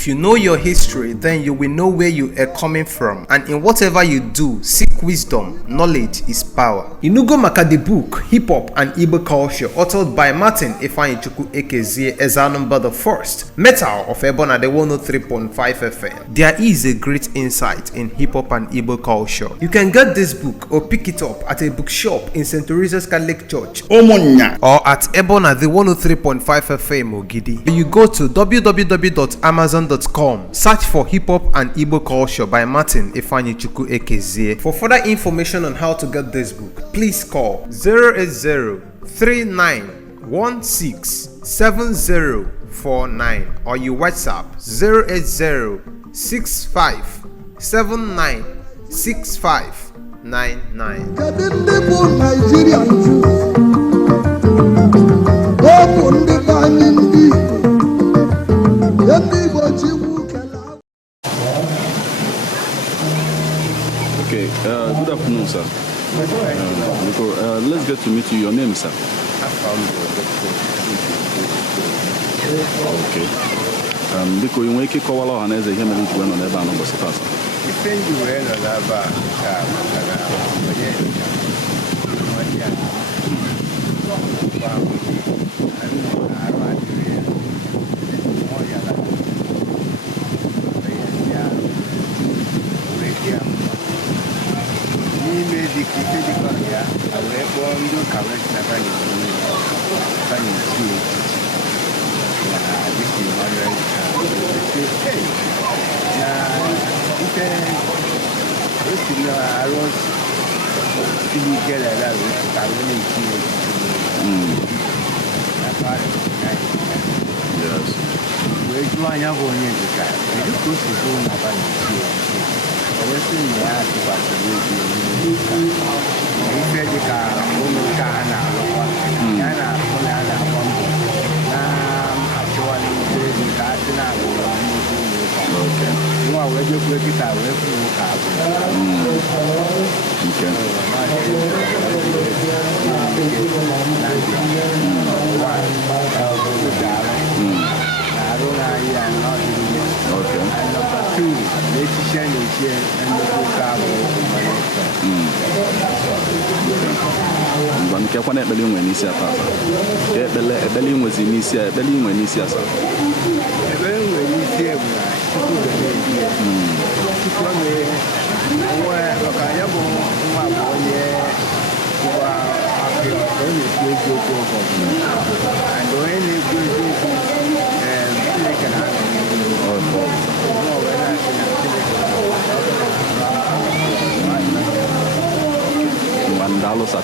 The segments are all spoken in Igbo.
If you know your history, then you will know where you are coming from. And in whatever you do, seek wisdom. Knowledge is power. Inugo maka the book, Hip Hop and Igbo Culture, authored by Martin Ifeanyichukwu Ekezie Ezanumba the First, Metal of Ebona the 103.5 FM. There is a great insight in hip hop and Igbo culture. You can get this book or pick it up at a bookshop in St. Teresa's Catholic Church, Omonya, or at Ebona the 103.5 FM Ogidi. You go to www.amazon.com, search for Hip Hop and Igbo Culture by Martin Ifeanyichukwu Ekezie. For further information on how to get this book, please call 080-3916-7049 or you WhatsApp 080-6579-6599. Okay, good afternoon, sir. Let's get to meet you. Your name, sir? Okay. Because you make a call on as a human to run on the band of the Sasa. Depend you where the lava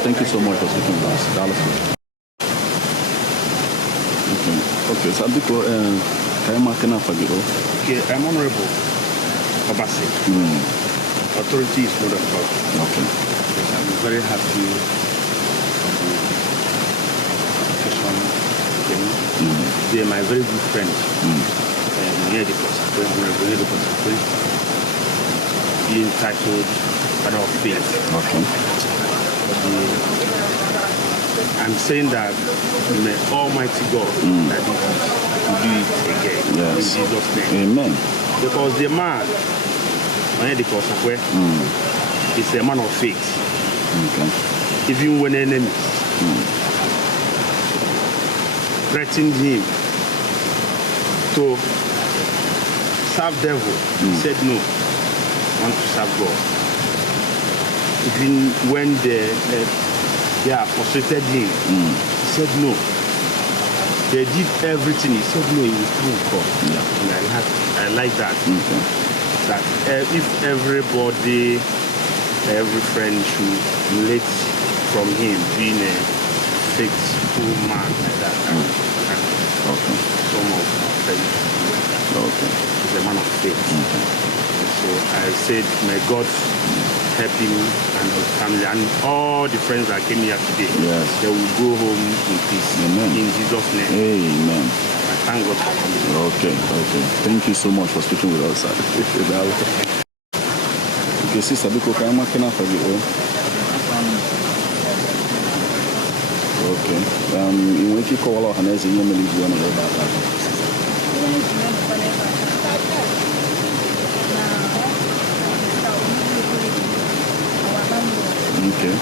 Thank you so much for speaking with us. Okay, so I'm Honorable Obasi. Authority is not about. Okay. I'm very happy they are my very good friends. Onyedika Osakwe, Honorable Onyedika Osakwe, being titled Father of Faith. Okay. I'm saying that may Almighty God that He will do it again. Yes. In Jesus' name. Amen. Because the man, Onyedika Osakwe, is a man of faith. Okay. Even when enemies threatened him to serve devil, he said no, I want to serve God. Even when they frustrated him, he said no. They did everything, he said no, he will prove God. Yeah. And I like that. Okay. That if everybody, every friend should relate from him being a faithful man like that. Okay. Some of my friends. Okay. He's a man of faith. Okay. So I said, may God help him and his family and all the friends that came here today. Yes. They will go home in peace. Amen. In Jesus' name. Amen. I thank God for coming. Okay. Thank you so much for speaking with us. Okay, sister, because I'm working out for you. Okay. You want to call out and as a young lady, Okay.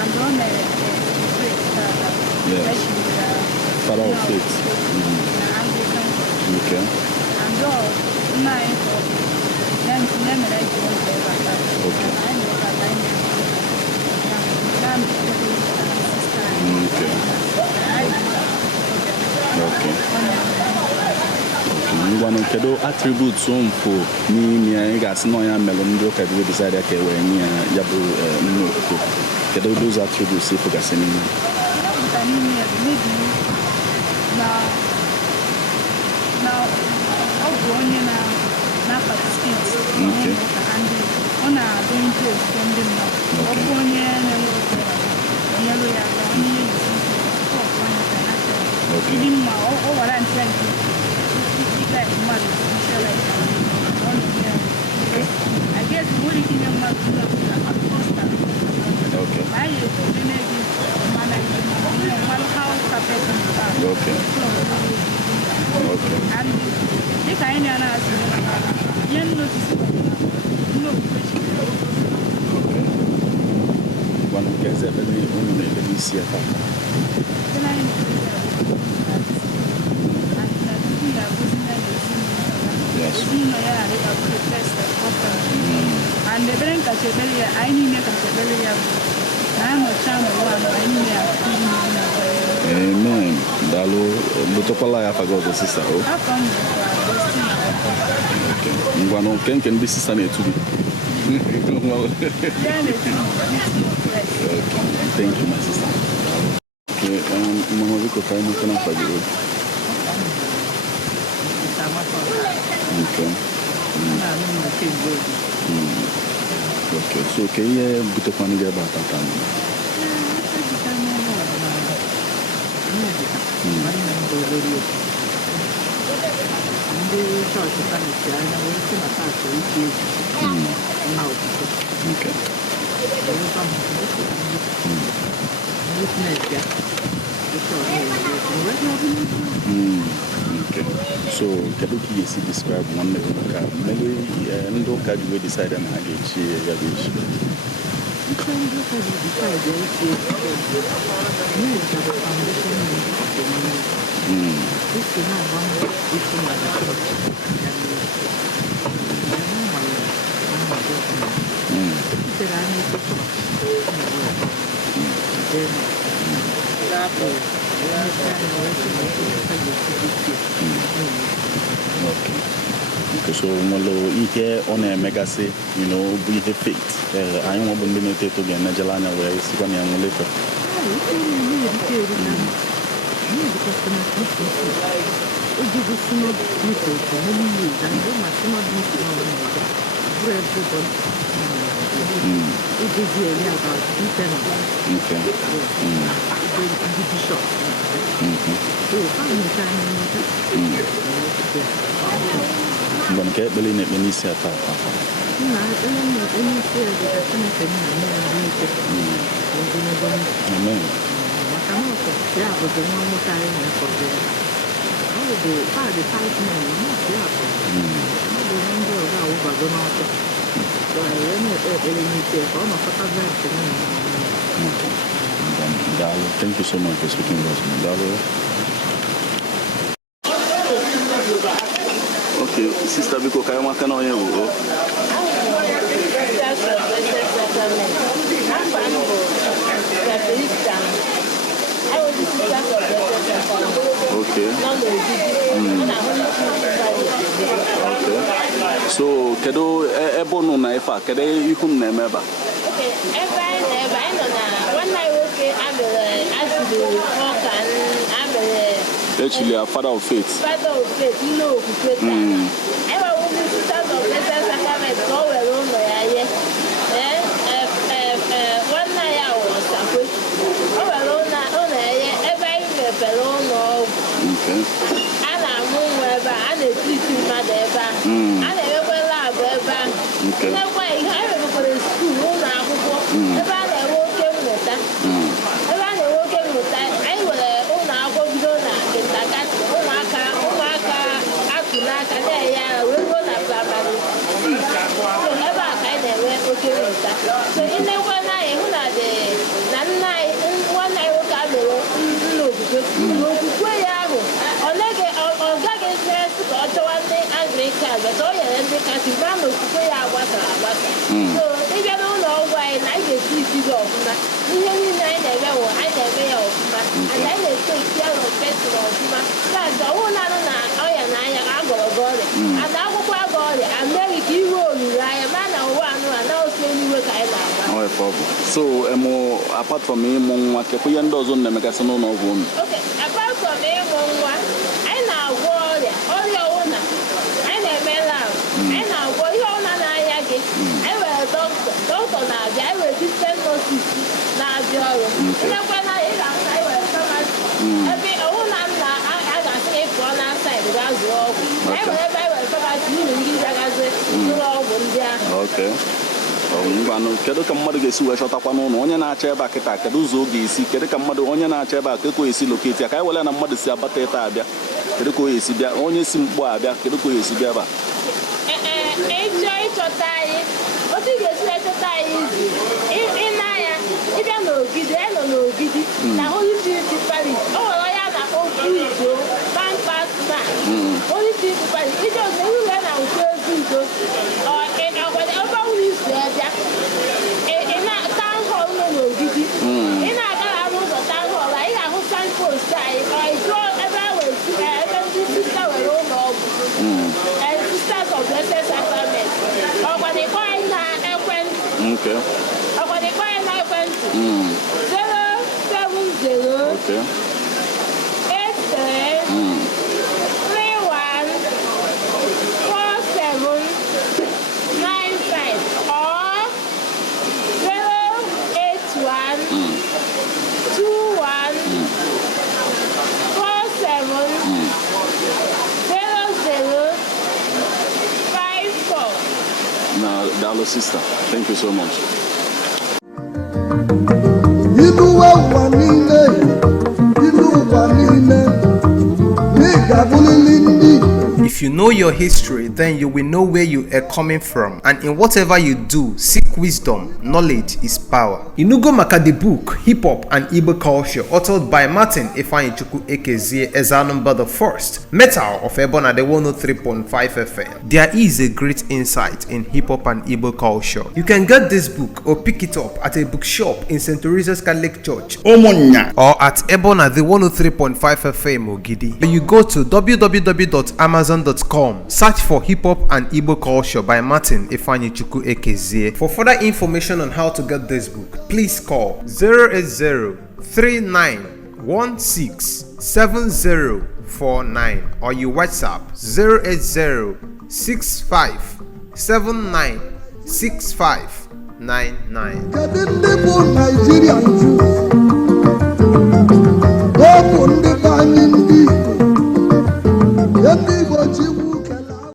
And on Father of faith. Okay. And all nine for them to them that I Okay. One of the attributes for me, I got no young melon, look at the side I can wear near Yabu. Those attributes, if you got any. Now, I'm going now participate. Okay. And on a going to extend them now. Okay. I guess what you can Okay. And they kind of one of the only let me see and the brain catch a belly, I need a catch a belly. I'm a charm of one, I need a Amen. Dalo, Lutokola, I forgot the sister. How come Okay. One can be sister to be. Thank you, my sister. Okay, Mama Vico, I'm not going to find you. Okay. Okay, so can you put up on the about that? Okay. Okay. So, can you describe one car? Maybe no car you decide on how to Okay, so here on a mega say, you know, be the faith. I am going to be to get Najalana where it's going to later. I'm going to get Berlin at Venetia. Amen. Thank you so much for speaking with us. Okay, Sister Biko, can you can on you? Okay. Okay. So, kedo ebono na ifa, kede ikum na emeba. Okay, I know one night okay, actually a father of faith. Father of faith, no, I will be sister of blessed sacrament, go alone, one night I was away. Oh, alone, okay. And I'm wherever, and a teaching mother, and I will love ever. Okay. In a way, I will go to school now. If I walk in with that, if I walk in with that, I will own our home donor in the cat, Akulaka, we will have family. So, never kind of way, okay with that. So, in the ihe niile anyị na-eme wụ anyị na-eme ya ọfụma and anyị na-eto ike ya n'ofesiri ọfụma gaazị ọwụ naanị na ọya na anya agọrọ gị ọrịa and akwụkwọ agọ ọrịa ameghị ka iwe olulu anya ma na ụwa anụ a na otu eluigwe ka anyị na-agba. So apart from ịmụ nwa kekwa ihe ndị ọzọ na-emegasị n'ụlọ ọgwụ unu? Okay, apart from ịmụ nwa anyị na-agwọ ọrịa ọwụna anyị na-eme lab anyị na-agwọ ihe ọwụna na-anya gị anyị were dọkịta na-abịa anyị were distant nurses na-abịa ọrụ elekwana ị ga-ahụ na anyị were famasi ebe ọwụna nna a ga-asị na ịpụọ na saịdị gaa zụọ ọgwụ anyị were ebe anyị were famasi n'ihi ndị bịagazi zụrụ ọgwụ ndị ahụ. Ngwanụ, kedu ka mmadụ ga-esi wee chọtakwa n'ụlọ onye na-achọ ebe a kịta, kedu ụzọ ọ ga-esi, kedu ka mmadụ onye na-achọ ebe a ka o esi loketi ya ka anyị were na mmadụ si abata ete abịa, kedu ka o esi bịa, onye si mkpọ abịa kedu ka o esi bịa ebe a? Ịchọ ịchọta anyị otu ị ga-esi echọta anyị izi ịnanya ịbịa n'Ogidi anyị nọ n'Ogidi na Holy Trinity Parish o nwere onye a na-akpọ Udo Pampasma Holy Trinity Parish ije ozo iwe na ụtọ ezi udo ọgwade ebe ọhụrụ izu ya bịa town hall nọ n'Ogidi ị na-aga n'ụzọ town hall anyị ga-ahụ signpost anyị jụọ ebe a were ebe ndị sista were ụlọ ọgwụ Sisters of Blessed Sacrament. Ọgwadịkọ anyị na ekwentị. Ọgwadịkọ anyị na ekwentị. 070 83 31 47 95 or 081 21 47 00 54. Now, Dalo sister, thank you so much. If you know your history, then you will know where you are coming from, and in whatever you do, seek wisdom. Knowledge is power. Inugo maka the book Hip Hop and Igbo Culture, authored by Martin Ifeanyichukwu Ekezie Ezanumba the First, Metal of Ebona the 103.5 FM. There is a great insight in hip hop and Igbo culture. You can get this book or pick it up at a bookshop in St. Teresa's Catholic Church, Omonya, or at Ebona the 103.5 FM Ogidi. You go to www.amazon.com, search for Hip Hop and Igbo Culture by Martin Ifeanyichukwu Ekezie. For further information on how to get this book, please call 08039167049 or you WhatsApp 08065796599.